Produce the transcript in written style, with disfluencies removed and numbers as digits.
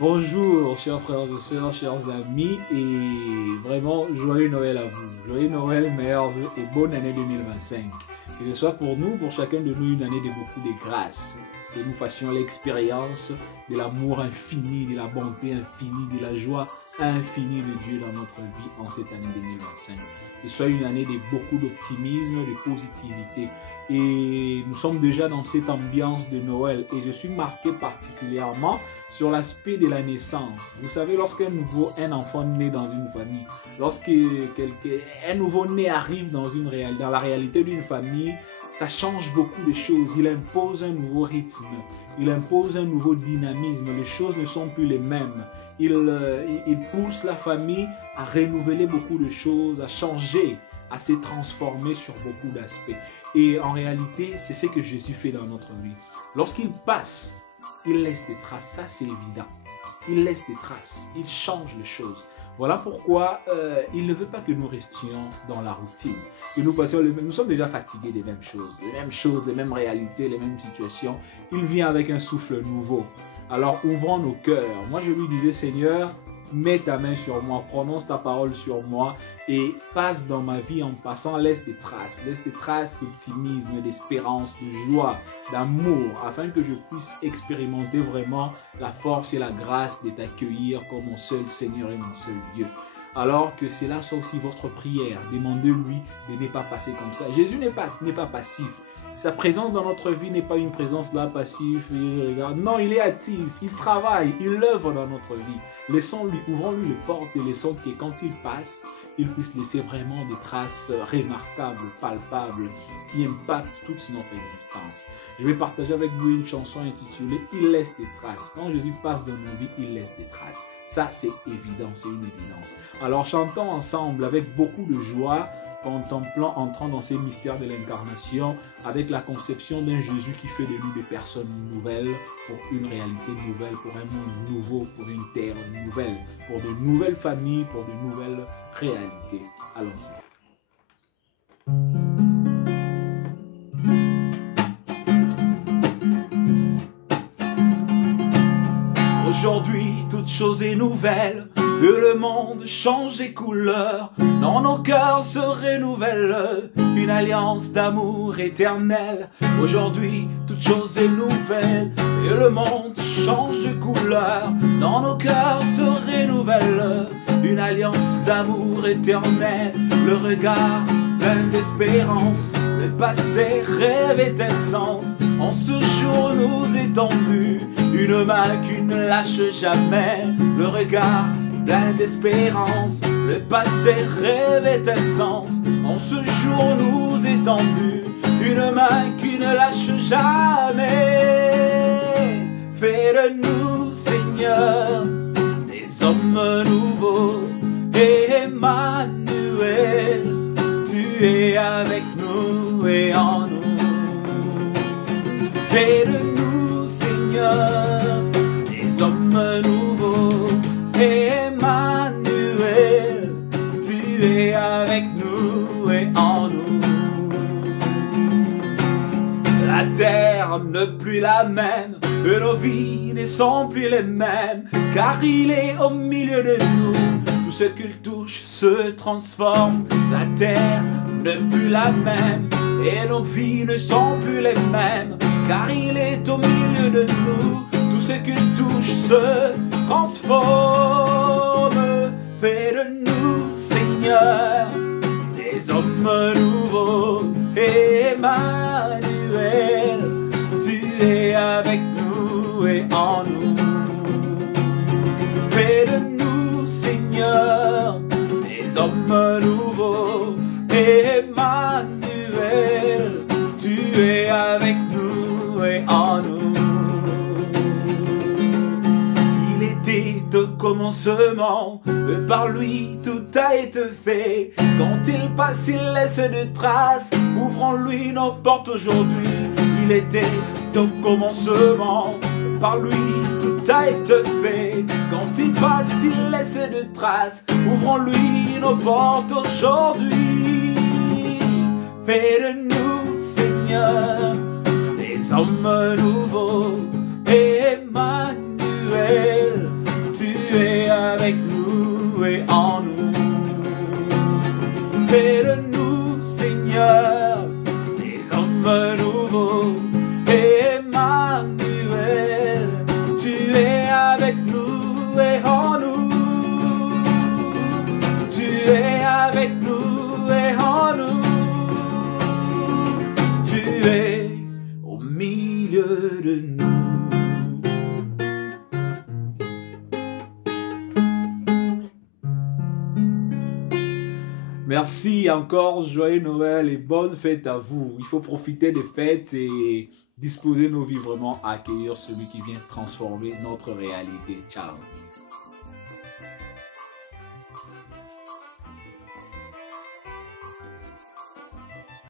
Bonjour chers frères et sœurs, chers amis, et vraiment joyeux Noël à vous. Joyeux Noël, meilleurs vœux et bonne année 2025. Que ce soit pour nous, pour chacun de nous, une année de beaucoup de grâce. Que nous fassions l'expérience de l'amour infini, de la bonté infinie, de la joie infinie de Dieu dans notre vie en cette année 2025. Que ce soit une année de beaucoup d'optimisme, de positivité. Et nous sommes déjà dans cette ambiance de Noël et je suis marqué particulièrement sur l'aspect de la naissance. Vous savez, lorsqu'un enfant naît dans une famille, lorsqu'un nouveau-né arrive dans la réalité d'une famille, ça change beaucoup de choses. Il impose un nouveau rythme, il impose un nouveau dynamisme. Les choses ne sont plus les mêmes. Il pousse la famille à renouveler beaucoup de choses, à changer, à se transformer sur beaucoup d'aspects. Et en réalité, c'est ce que Jésus fait dans notre vie. Lorsqu'il passe, il laisse des traces, ça c'est évident. Il laisse des traces, il change les choses. Voilà pourquoi il ne veut pas que nous restions dans la routine. Que nous passions nous sommes déjà fatigués des mêmes choses, les mêmes réalités, les mêmes situations. Il vient avec un souffle nouveau. Alors ouvrons nos cœurs. Moi je lui disais, Seigneur, mets ta main sur moi, prononce ta parole sur moi et passe dans ma vie en passant, laisse des traces d'optimisme, d'espérance, de joie, d'amour, afin que je puisse expérimenter vraiment la force et la grâce de t'accueillir comme mon seul Seigneur et mon seul Dieu. Alors que cela soit aussi votre prière, demandez-lui de ne pas passer comme ça. Jésus n'est pas passif. Sa présence dans notre vie n'est pas une présence là passive, il regarde. Non, il est actif, il travaille, il œuvre dans notre vie. Laissons-lui, ouvrons-lui les portes et laissons que quand il passe, il puisse laisser vraiment des traces remarquables, palpables, qui impactent toute notre existence. Je vais partager avec vous une chanson intitulée « Il laisse des traces ». Quand Jésus passe dans nos vies, il laisse des traces. Ça, c'est évident, c'est une évidence. Alors chantons ensemble avec beaucoup de joie, contemplant, entrant dans ces mystères de l'incarnation, avec la conception d'un Jésus qui fait de nous des personnes nouvelles, pour une réalité nouvelle, pour un monde nouveau, pour une terre nouvelle, pour de nouvelles familles, pour de nouvelles réalités. Allons-y. Aujourd'hui, toute chose est nouvelle, que le monde change de couleur, dans nos cœurs se renouvelle une alliance d'amour éternel. Aujourd'hui, toute chose est nouvelle, et le monde change de couleur, dans nos cœurs se renouvelle une alliance d'amour éternel. Le regard plein d'espérance, le passé rêvait un sens. En ce jour nous étendus, une main qui ne lâche jamais. Le regard plein d'espérance, le passé rêvait un sens. En ce jour nous étendus, une main qui ne lâche jamais. Fais de nous, Seigneur, des hommes nouveaux. Emmanuel, tu es avec nous et en nous. Fais de nous, Seigneur, des hommes nouveaux. Emmanuel, tu es avec nous et en nous. La terre ne plus la même, que nos vies ne sont plus les mêmes, car il est au milieu de nous. Tout ce qu'il touche se transforme. La terre ne plus la même, et nos vies ne sont plus les mêmes, car il est au milieu de nous. Tout ce qu'il touche se transforme. Fais de nous, Seigneur, des hommes nouveaux. Emmanuel, tu es avec nous et en nous. Fais de nous, Seigneur, des hommes nouveaux. Emmanuel, tu es avec nous et en nous. Il était au commencement, par lui tout a été fait. Quand il passe, il laisse des traces, ouvrons-lui nos portes aujourd'hui. Il était au commencement, par lui tout a été fait. Quand il passe, il laisse des traces, ouvrons-lui nos portes aujourd'hui. Fais de nous, Seigneur, des hommes nouveaux. Emmanuel, Merci encore, joyeux Noël et bonne fête à vous. Il faut profiter des fêtes et disposer nos vies vraiment à accueillir celui qui vient transformer notre réalité. Ciao.